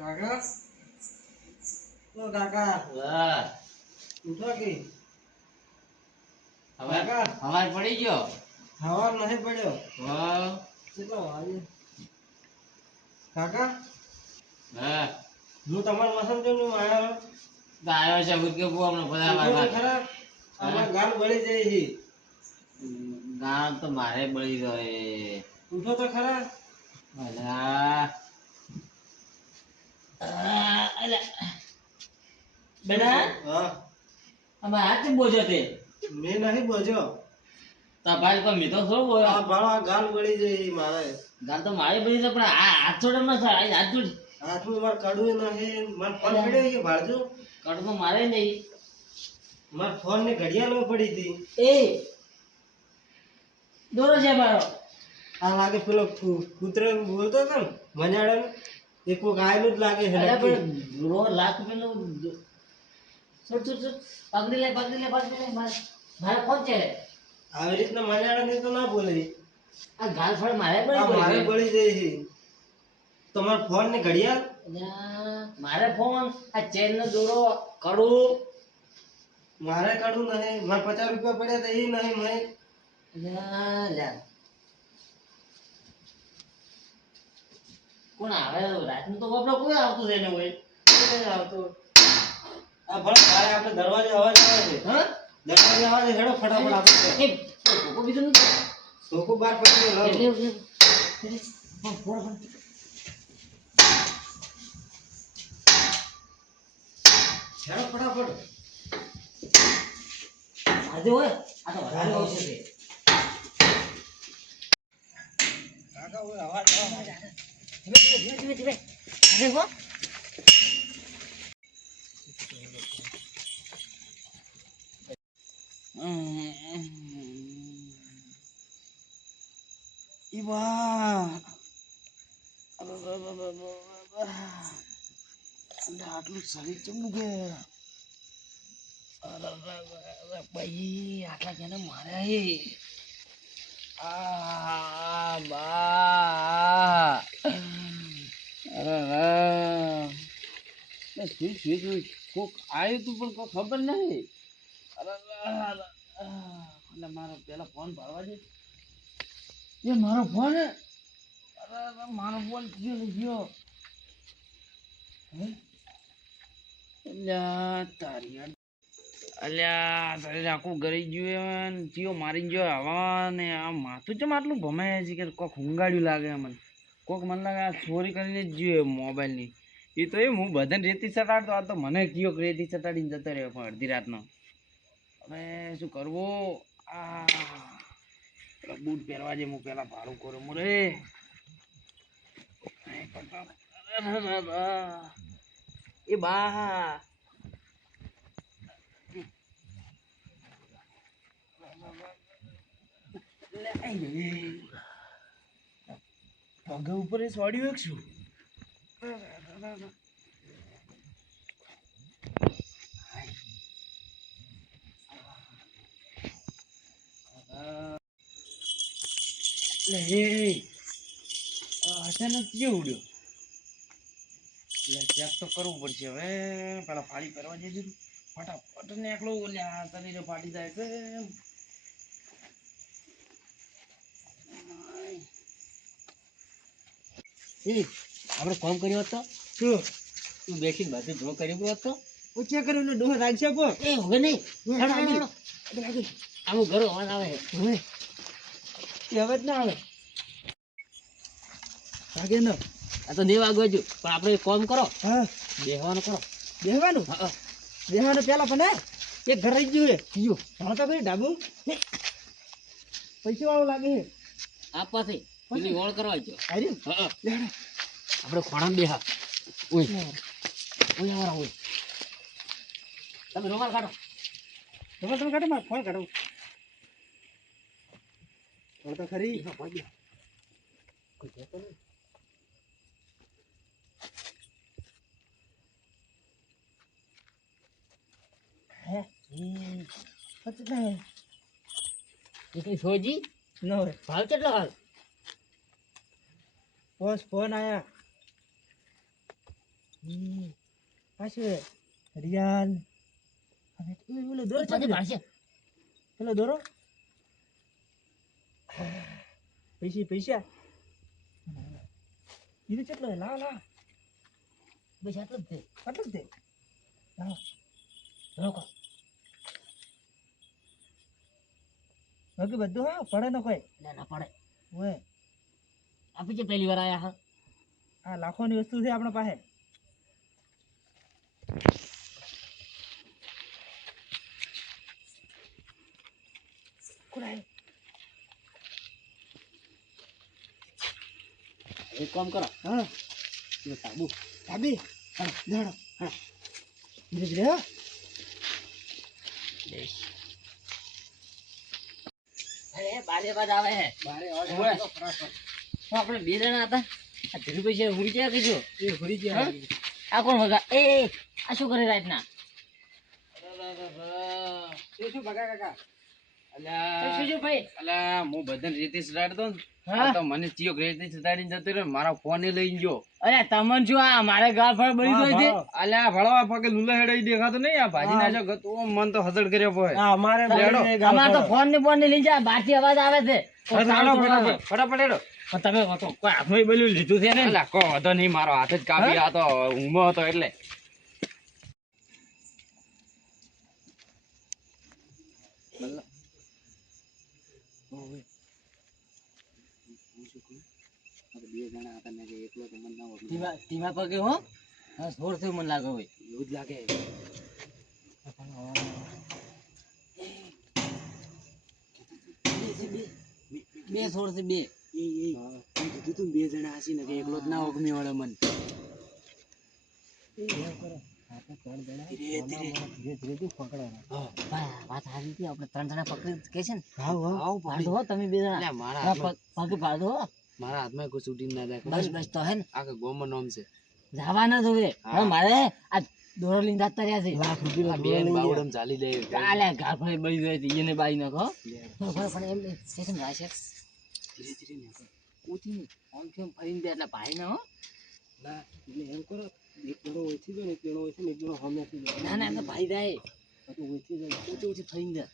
કાકા ઓ કાકા વાહ. ઉઠો કે હવે હવાર પડી ગયો હવા નહીં પડ્યો વાહ. કેટલો વાગે કાકા હા હું તમારા મસમ કેમ નું આવ્યો તો આવ્યો છે બહુ બધા ખરા આમાં ગાલ બળી જાય છે ગામ તો મારે બળી ગયો ઉઠો તો ખરા અલા. બેટા હા. આમાં હાથ બોજો તે? મેં નહીં બોજો તમારે કોઈ મીઠો થોડો આ બોલ્યો ભાળો આ ગાલ બળી જાય મારે. ગાલ તો મારે બળી છે પણ આ હાથ છોડે ન થાય હાથ છોડી હાથમાં મારે કડવું નહીં. મારે ફોન પડ્યો કે ભાળજો કડ તો મારે નહીં. મારે ફોનની ઘડિયાળ પડી હતી. એ. દોરો છે મારો. આ લાગે પેલો કૂતરો બોલતો હતો ને મજાડો એ કોક આયેલું જ લાગે છે પણ લાખ રૂપિયાનું છોડ છોડ છોડ પકડી લે પગડી લે પગડી લે મારે કોણ છે. આવી રીતના મજાડો ને તો ના બોલે. આ ગાલ ફળ મારે પણ મારે પડી જાય છે. તમારા ફોન ને ઘડિયાળ? મારે ફોન આ ચેન નો દોરો કડું મારે કડું નહીં. મારે પચાસ રૂપિયા પડ્યા તો એ નહીં મેં લ્યા. કોણ આવે રાતનું તો બાપડો કોઈ આવતું છે ને હોય. આવતું આ ભલે મારે આપણે દરવાજે અવાજ આવે છે. હા? દરવાજે અવાજ હેડો ફટાફટ આપણે બીજું નથી? બાર પછી. હેડો ફટાફટ. આજે હોય આ તો વધારે આવશે કાકા અવાજ આવે. ધીમે ધીમે ધીમે ધીમે હો ઈવા આટલું શરીર ચમનું કે આટલા કેને મારે આ બા. આવ્યું તું પણ કોઈ ખબર નહીં. અરે મારો પેલા ફોન ભરવા દે. એ મારો ફોન અરે મારો ફોન ગયો ને ગયો અલ્યા, તારી અલ્યા, તારે આખું ગરી ગયું ને? ચિયો મારી ગયો હવા ને આ માથું ચમ આટલું ભમાય છે કે કોક હુંગાડ્યું લાગે મને? કોક મને લાગે આ ચોરી કરીને જ જોયે મોબાઈલની એ તો એમ, હું બધાને રેતી ચટાડતો, આ તો મને કયો રેતી ચટાડીને જતો રહ્યો પણ અડધી રાતનો. હવે શું કરવું? આ બૂટ પહેરવા જે હું પહેલાં ભાડું કરું. હું એ બા. પગ ઉપર એ સોડ્યું એક શું? અચાનક કેવું ઉડ્યો? એટલે ચેક તો કરવું પડશે હવે. પેલા ફાળી કરવા જઈ ફટાફટ ને એકલો ઓલ્યા શરીરે ફાટી જાય છે. એ આપણે કોમ કર્યો હતો? શું? તું બેસીને બધું જો કર્યું હતો? હું ચેક કર્યું ને ડોહા રાખશે કો એ હવે નહીં. આવું ઘરો અવાજ આવે હવે. હવે જ ના આવે. લાગે ન. આ તો નહીં વાગવા જો પણ આપણે એક કરો. હા. બેહવાનું કરો. બેહવાનું? હા. બેહવાનું પહેલાં પણ હે. એક ઘર રહી ગયું કીયો હા તો ભાઈ ડાબુ. પૈસા વાળું લાગે આપવાથી. પેલી ઓળ કરવા જો. હરી હા. લેડો આપણે ખોણામાં બેહા. ઓય. ઓય આવરા ઓય. તમે રોમાલ કાઢો. રોમાલ તમે કાઢો માર ફોન કાઢો. હવે તો ખરી. હા ભાઈ કોઈ કહેતો નહીં. હે? હમ. પછી ના એ સોજી? ન ભાવ કેટલો હાલ? બસ ફોન આયા. પાછું હવે પેલો દોરો છે ને? પેલો દોરો? પૈસા પૈસા? ಇದು કેટલો? લાવ લાવ. બસ આટલું જ છે. આટલું જ છે? લાવ. રોકો. બાકી બધું હા પડે ન કોઈ? ના પડે. ઓય. આપી છે પહેલી વાર આયા હા આ લાખોની વસ્તુ છે આપણા પાસે એક કામ કરો હા સાબુ સાબી હા દાડો હા ધીરે ધીરે હા અરે બારે બાદ આવે હે બારે ઓય. આપણે બે જણા હતા. આ ધીરુભાઈ છે ગયા ક્યાં કીધું એ ભરી ગયા. આ કોણ ભગા? એ એ, આ શું કરે રાતના? એ શું ભગા કાકા? અલ્યા શું શું ભાઈ? અલ્યા હું બધાને રેતી ચડાડતો ને. તો મને ચિયો રેતી ચડાડીને જતો રહ્યો મારા ફોન લઈને ગયો. અરે તમને શું આ મારે ગાળ ફળ બળી ગઈ છે. અલ્યા ભળવા પગે લુલા હેડાઈ દેખાતો નહીં આ ભાજી ના જો તો મન તો હસડ કર્યો પોય હા અમારે લેડો. અમારે તો ફોન ને ફોન ને લઈ જા બાકી અવાજ આવે છે. ફટાફટ ફટાફટ હેડો. તમે કોઈ હાથમાં બલ્યું લીધું છે ને? લાખો કો વાંધો નહીં મારો હાથ જ કાપી આ તો ઊંઘમાં હતો એટલે. ધીમા ધીમા પગે હો? હા જોરથી મને લાગે હોય. એવું જ લાગે. બે સોળથી બે. એ એ. કીધું તું બે જણા હસી ને એકલો જ ના ઓગમી વળે મન. આપણે ત્રણ જણા પકડી કે છે ને? તમે બે જણા. મારા પગ પાડો હો. મારા હાથમાં કોઈ શૂટિંગ ના થાય બસ બસ તો હે ને. આખા ગોમાં નામ છે. જવાના તો જોવે હવે મારે આ દોરો લઈને જતા રહ્યા છે. લાખ રૂપિયા બેન બાવડમ ચાલી જાય કાલે ઘર ફરી બળી જાય છે એને બાઈ નાખો. પણ એમ નહીં. સ્ટેશન જાય છે. ધીરે ધીરે નાખો ઉઠી ને આમ કેમ ફરીને દે એટલે ભાઈ ના હો. ના એટલે એમ કરો એક જણો ઓછી દો ને એક જણો ઓછી ને એક જણો હમે ના ના ભાઈ જાય. ઓછી જાય. ઓછી ઓછી ફરીને દે.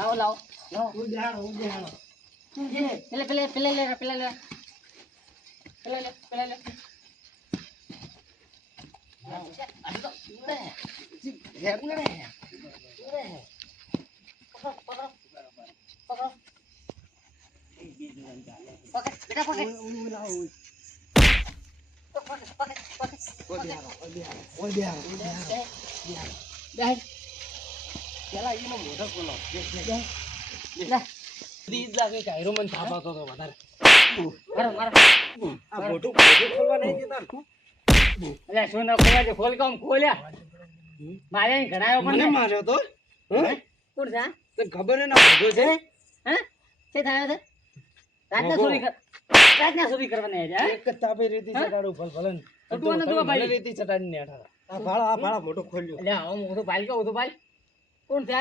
લાવો લાવો પેલે પેલે પેલે લે પેલે લે પેલે લે પેલે લે. પકડો પકડો પકડો પકડ બેટા પકડ પકડ પકડ બેહ પેલા એનો મોઢો ખોલો. જ લાગે કે આયરો મને થાપ આવતો હતો વધારે. મારો મારો. આ મોઢું મોઢું ખોલવા નહીં દેતા અલે શું ના ખોલ્યા છે? ખોલ કામ ખોલ્યા? મારે અહીં ઘણાયો પણ મને. માર્યો તો? હે? કોણ છે આ? તને ખબર ના મોઢો છે? હે? શેઠ આવ્યો છે? રાતના ચોરી રાતના ચોરી કરવાની આજે, એક તાપે રેતી ચટાડું ભલ ભલન અટુઆ ને ભાઈ. રેતી ચટાડીને આ ભાળા આ ભાળા મોઢો ખોલ્યો. અલે આવો મોટો ભાઈ કે મોટો ભાઈ. કોણ છે?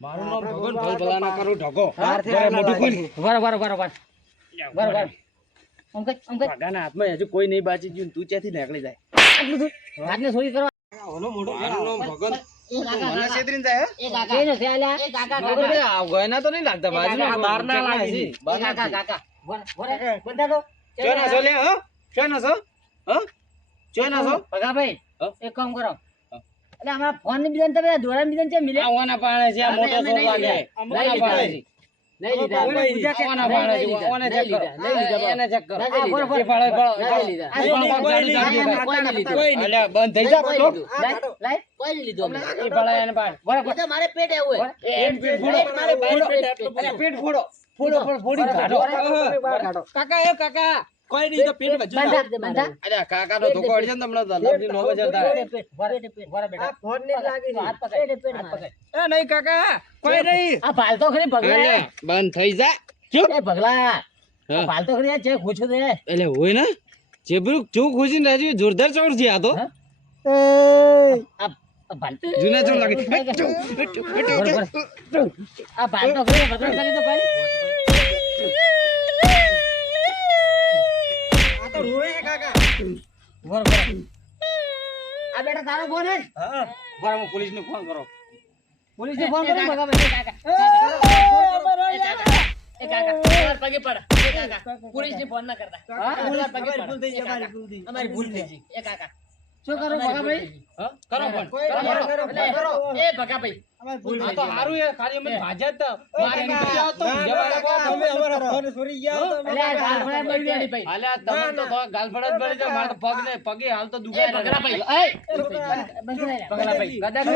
મારું નામ ભગવાન ભલ ભલાના કરું ઢગો. બરાબર, બરાબર, મોઢું ખોલ બરાબર બરાબર બરાબર આમ કઈ આમ કઈ હાથમાં હજુ કોઈ નહીં બાચી ગયું તું ક્યાંથી નીકળી જાય? આટલું બધું કરવા. ઓનો મોઢો મારું નામ ભગવાન. એ કાકા મને કાકા. છેતરીને જાય એ કાકા. એનો છે અલ્યા એ કાકા કાકા. ગયના તો નહીં લાગતા બાજુમાં બાજુમાં ના લાગે. કાકા કાકા. બોલ બોલ બંધા દો. ચો ના છો લે હો? ચો ના છો? હો? ચો ના છો? ભગાભાઈ હા? એક કામ કરો. એટલે અમારા ફોનની બીજા તમે દોરા બીજા છે મિલે આવવાના પાણે છે આ મોટો સોર લાગે લીધા. પાણે છે નહીં લીધા ઓય, ઓય, બીજા check આવવાના નહીં પાણે છે લીધા. ઓને કરો નહીં લીધા, એને check કરો નહીં લીધા. એ ફાળો, ફાળો. લીધા. આ ફોન ફોન નહીં, ચાલુ. કોઈ નહીં લીધું. કોઈ નહીં. બંધ થઈ જા તો. લીધું. લાય, કોઈ નહીં લીધું એ ફાળો એને પાડ. મારે પેટે હોય. એ પેટ ફોડો. મારે પેટ, ફોડો. ફોડો, ફોડો, કાઢો. કાકા એ કાકા કોઈ નહીં તો પેટ ધોકો અડશે ને તમને આ ફોન ને લાગી હાથ પકડ પેટ મારે. એ નહીં કાકા કોઈ નહીં આ ભાલ ખરી ભગલા બંધ થઈ જા એ ભગલા આ હા. ભાલ તો ખરી છે ખોછું દે એટલે હોય ને જેબરું જો ખુશી રાજી જોરદાર ચોર છે આ તો આ જૂના ચોર લાગે આ ભાલ ખરી ભગલા કરી તો ભાઈ આ તો રોવે છે કાકા બરોબર આ બેટા તારો ફોન હે? હા બરાબર હું પોલીસને ફોન કરો. પોલીસને ફોન કરો ભગા ભાઈ કાકા એ કાકા એ કાકા તમારા પગે પડ એ કાકા. પોલીસને ફોન ના કરતા. અમારી ભૂલ થઈ પડ અમારી ભૂલ થઈ. અમારી ભૂલ થઈ ગઈ. એ કાકા. શું કરો ભગા ભાઈ કરો પણ. કરો, કરો. કરો, એ ભગા ભાઈ આ તો હારું એ ખાલી અમે ભાજ્યા જ તા. ઓય મારે નીકળી આવતો, ના, બીજા ના, બાળકો કાકા, આવતો. અમે અમારા ફોન ચોરી ગયા તો ગાલફડા બળી ગયા. ભાઈ હાલે તમે તો તો ગાલફડા જ બળી જાય, પગ ને પગે હાલ તો એ દુખાય ભગરા લાગે. ભાઈ એ ભગરા. બંધ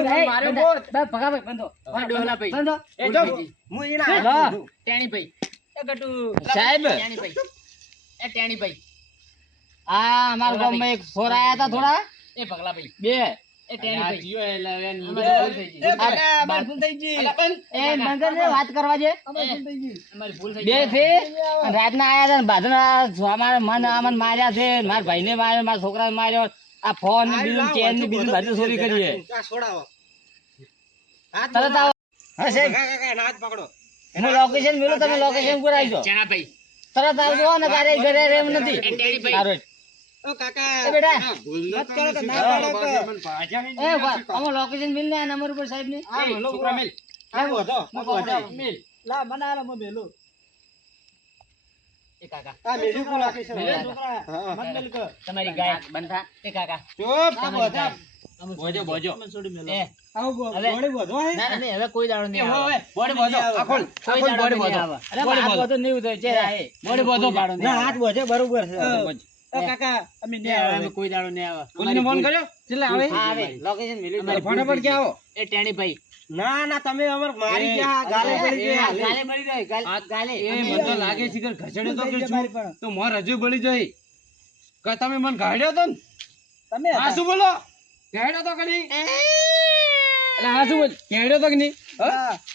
ભાઈ, મને. હોત. બસ ભગા બંધો હા ડોહલા ભાઈ બંધો. એ જો, હું ધોઉં. ટેણી ભાઈ. એ ગટુ. સાહેબ ટેણી ભાઈ એ ટેણી ભાઈ આ અમારા ગામમાં એક સોર આયા હતા થોડા એ પગલા પેલી બે. એ ટેણી આ ભાઈ. રાતના આયા હતા મન માર્યા છે. મારા ભાઈને માર્યો મારા છોકરાને માર્યો. આ ફોન ને બીજું ચેન ને બીજું બધું ચોરી કરીએ. આ છોડાવો. હાથ તરત આવો. એના લોકેશન મેલું તમે લોકેશન પર આવી જાઓ તરત આવજો ને તારે ઘરે રેમ એમ નથી. સારું. ઓ કાકા, એ બેટા હા, કરો કે ના પાડો કે. એ ઊભા, લોકેશન મિલ ને નંબર ઉપર સાહેબ ને હા, બોલો, બોલો. આ બોધો, આ બોધો. લા, મને આ લો, હું એ કાકા આ મેલું કોણ રાખે છે? છોકરા, હા. મન મેલ તમારી ગાય બંધા એ કાકા ચૂપ. આ બોધા. બોજો, બોજો. એ આવું બો- બોધો હે? ના ના હવે કોઈ દાડો નહીં આવે. બોડી બોજો. આ ખોલ. આ કોઈ ખોલ, દાડો બોડી. આવે. અરે બોડી હાથ નહીં ઉતરે, ચેરા એ. બોડી બોજો. ના, હાથ બોધે બરોબર છે. બોજ. ઓ કાકા, અમે એ આવે. કોઈ દાડો નહીં આવે. પોલીસને ફોન કર્યો? છેલ્લે આવે? આવે. લોકેશન મિલ્યું અમારી તમારી ફટાફટ ક્યાં આવો? એ ટેણી ભાઈ ના ના તમે અમાર મારી ગયા ગાલે એ, ગયા. ગાલે મળી જાય ગાલે એ મને તો લાગે છે કે ઘસેડ્યો તો કે છું. તો મોર હજુ બળી જાય. કે તમે મને ગાડ્યો તો ને? તમે શું બોલો? ગાળ્યો તો કે નહીં? એટલે શું બોલ? ગાળ્યો તો કે નહીં?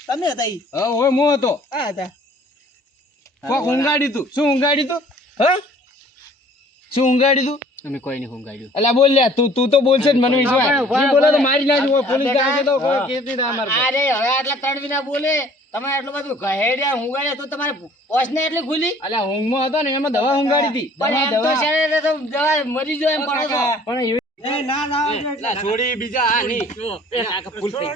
તમે હતા ઈ. હા, ઓય મો હતો. હા હતા. કોક ઊંઘાડી તું. શું ઊંઘાડી તું? હા? શું ઊંઘાડી તું? અમે કોઈ નહીં ઊંઘાડ્યું. એટલે બોલ લે તું તું તો બોલશે જ મને વિશ્વાસ બોલે તો મારી નાખી ઓય પોલીસ. આવે તો કોઈ કેસ નહીં ના મારે અરે હવે આટલા ત્રણ વિના બોલે તમે આટલું બધું કહેડ્યા ઊંઘાડ્યા તો તમારે પોસ ને એટલી ખુલી? એટલે ઊંઘમાં હતો ને એમાં દવા ઊંઘાડી હતી. પણ એમ તો શરીર તો દવા મરી જાય એમ કરો છો. પણ એ ના ના છોડી બીજા આ નહીં. એ કાકા ફૂલ થઈ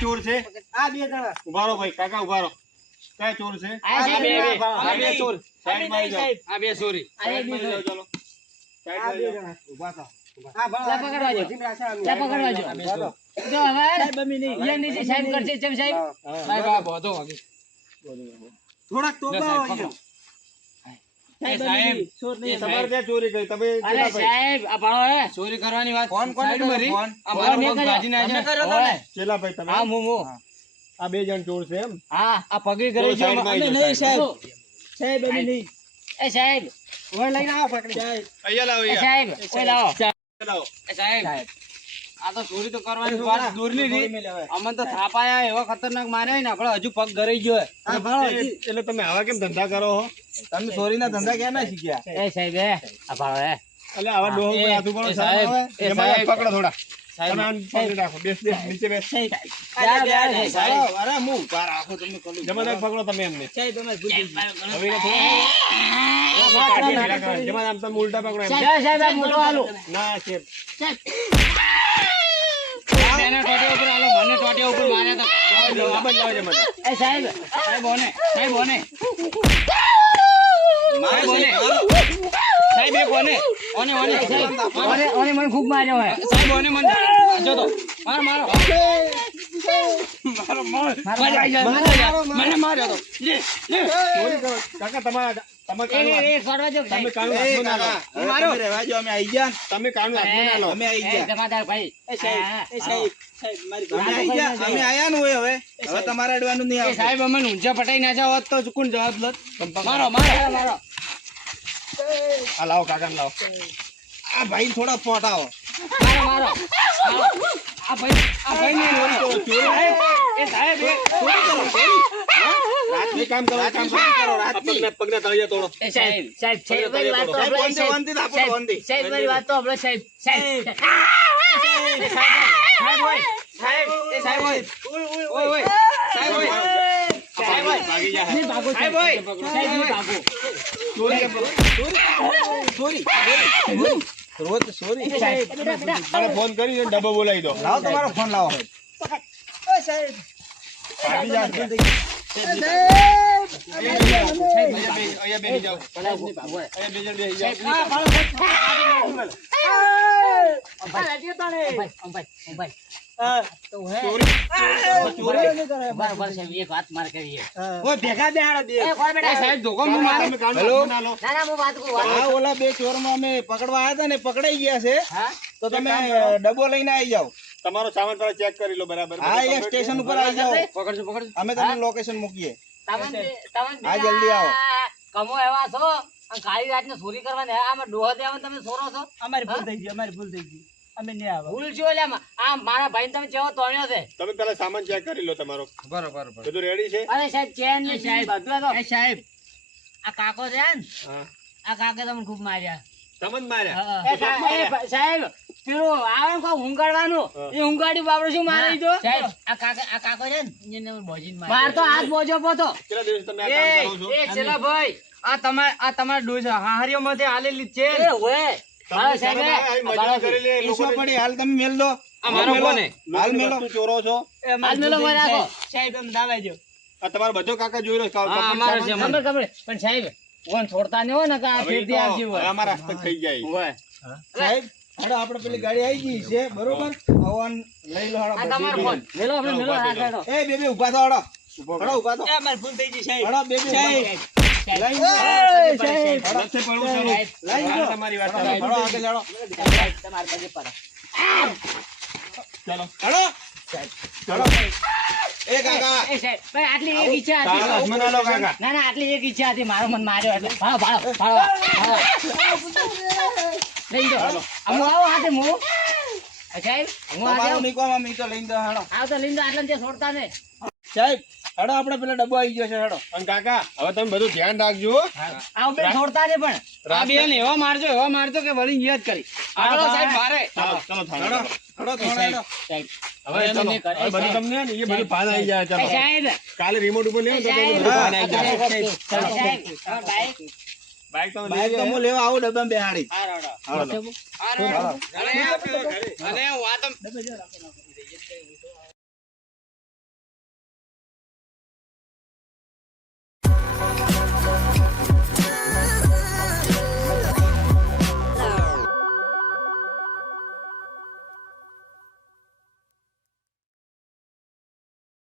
ચોર છે ઉભારો ભાઈ કાકા ઉભારો કયા ચોર છે આ બે ચોર ચલો ઊભા વાગે થોડાક તો લે બાવો સાહેબ, અહીંયા. પકડો. સાહેબ અમે સાહેબ. નહીં. ચોર આ કરવાની વાત ભાઈ તમે? હા હું બે જણ ચોર છે એમ? હા આ પગે ચલો, કરે છે નહીં સાહેબ. સાહેબ અમે નહીં. એ સાહેબ. ઓય લઈને આવો પકડી સાહેબ અહીંયા લાવો સાહેબ ઓય લાવો. લાવો સાહેબ. સાહેબ. આ તો ચોરી તો કરવાની વાત દૂરની રહી અમને તો થાપાયા એવા ખતરનાક માર્યા ને આપણે હજુ પગ ગરાઈ ગયો એ- એટલે તમે આવા કેમ ધંધા કરો છો તમે ચોરીના ધંધા ક્યાં ના શીખ્યા? એ સાહેબ એ આ ભાળો એટલે આવા ડોહો પર હાથ ઉપાડો સાહેબ, એમાં પકડો થોડા. સાહેબ. તમે પકડી રાખો બેસ બેસ નીચે બેસ. જા, જા, માર્યા હતા આ બાજુ લાવો જમાદાર. એ સાહેબ સાહેબ ઓને સાહેબ ઓને. સાહેબ ઓને સાહેબ એક ઓને ઓને ઓને. ઓને ઓને મને ખૂબ માર્યો હે. સાહેબ ઓને મને જો તો. મારો મારો. મારો મારો. મારો મને માર્યો તો. લે લે. ચોરી કરો. કાકા તમારા તમે એ, કાનું એ, હાથ- એ, ફરવા જો, તમે લો. લો. તમારે અડવાનું નહીં સાહેબ અમે ઊંચા પટાઈ ના જાવ તો કોણ જવાબ લત મારો મારો લાવો કાકા લાવો. આ ભાઈ થોડા ફોટાવો મારો મારો આ ભાઈ આ ભાઈ એ સાહેબ એ કામ કરો કામ કરો કરો, રાતની. પગના પગના તળિયા તોડો. સાહેબ સાહેબ સાહેબ મારી વાત તો સાહેબ, સાહેબ. વંદે સાહેબ, મારી વાત તો સાંભળો, સાહેબ. સાહેબ. સાહેબ હોય. સાહેબ એ સાહેબ હોય. ઓય ઓય સાહેબ હોય. સાહેબ હોય. ભાગી જા નહીં ભાગો, સાહેબ સાહેબ. હોય. સાહેબ, નહીં ભાગો. સોરી સોરી સોરી રોજ સોરી સાહેબ, બેટા, બેટા. ફોન કરી ડબ્બો બોલાવી દો. લાવો તમારો ફોન લાવો. હવે. ઓ સાહેબ. ભાગી જા સાહેબ બે- ચોર ઓલા ચોરમાં અમે પકડવા આવ્યા હતા ને પકડાઈ ગયા છે. તો તમે ડબ્બો લઈને આવી જાઓ. તમારો સામાન પેલા ચેક કરી લો બરાબર. હા એ સ્ટેશન ઉપર આવી જાઓ. પકડજો પકડજો. અમે તમને લોકેશન મૂકીએ. હા, જલ્દી આવો. કમો એવા છો અને કાળી રાતને ચોરી કરવાની. આમાં ડોહો દેવાનું તમે સોરો છો? અમારી ભૂલ થઈ ગઈ અમારી ભૂલ થઈ ગઈ. અમે ને આવો. ભૂલ છો એટલે આ મારા ભાઈ તમે જેવો તોણ્યો છે? તમે પેલા સામાન ચેક કરી લો તમારો. બરોબર બરોબર. બધું રેડી છે? અરે સાહેબ ચેન ને સાહેબ. બધું તો એ સાહેબ. આ કાકો છે ને? હા. આ કાકે તમને ખૂબ માર્યા. તમને માર્યા? એ સાહેબ સાહેબ પેલું આવે કો કોઈ એ ઊંઘાડી બાપડે શું મારે ઈ સાહેબ આ કાકા આ કાકો છે ને એને બોજીન મારે. માર તો હાથ બોજો પોતો. કેટલા દિવસ તમે આ કામ કરો છો? એ છેલા ભાઈ આ તમાર આ તમાર ડોસ હાહરીઓ માંથી આલેલી છે એ હોય હા, સાહેબ, મજા. કરેલી લોકોને- પડી હાલ તમે મેલ દો. આ મારો કોને? હાલ મેલો. ચોરો છો? હાલ મેલો મારે રાખો. સાહેબ એમ દાવા જો આ તમારો બધો કાકા જોઈ રહ્યો છે. હા, કપટ અમારે છે, મને ખબર પણ સાહેબ કોણ છોડતા નહીં હોય ને કા આ હવે ઈ ફેરથી તો આવતી હવે હોય અમારા હસ્તક થઈ જાય. હોય સાહેબ હાલો આપણે પેલી ગાડી આવી ગઈ છે બરોબર? હવન લઈ લો આ તમારો ફોન. મેલો આપણે મેલો ઊભા હા થઈ કાઢો. એ બેબી ઊભા થા હાલો. હાલો ઊભા થા એ અમારી ભૂલ થઈ ગઈ સાહેબ હાલો બેબી સાહેબ. સાહેબ, લઈ સાહેબ, નથી પડવું ચાલો. લઈ લો. તમારી વાત હાલો, આગળ સાહેબ, તમારા પગે પડે. ચાલો. હાલો ચાલો. એ કાકા. એ સાહેબ, ભાઈ આટલી એક ઈચ્છા હતી. ના કાકા. ના ના આટલી એક ઈચ્છા હતી. મારો મન માર્યો એટલે. ભાવ ભાવ ભાળો ભાળો. લઈ જાઓ હું આવો હાથે હું સાહેબ હું હાથે તમારું આવું. નહીં કોમ અમે તો લઈને દો હાલો. આવ તો લઈને જાઓ, આટલા ત્યાં છોડતા ને સાહેબ હાલો આપણે પેલા ડબ્બો આવી ગયો છે હાલો અને કાકા હવે તમે બધું ધ્યાન રાખજો આવ બે છોડતા ને પણ. આ બેન એવા મારજો એવા મારજો કે વળી યાદ કરી. આગળ સાહેબ મારે ચાલો ચાલો થાળે હાલો ચાલો. હાલો થોડા હાલો સાહેબ હવે એમ ચાલો નહીં કરે, હવે બધું તમને ને એ બધું ભાન આવી જાય સાહેબ કાલે રિમોટ ઉપર લેવો તો બધું ભાન આવી જાય. સાહેબ, સાહેબ, તમારું હું લેવા આવું ડબ્બા બેહાડી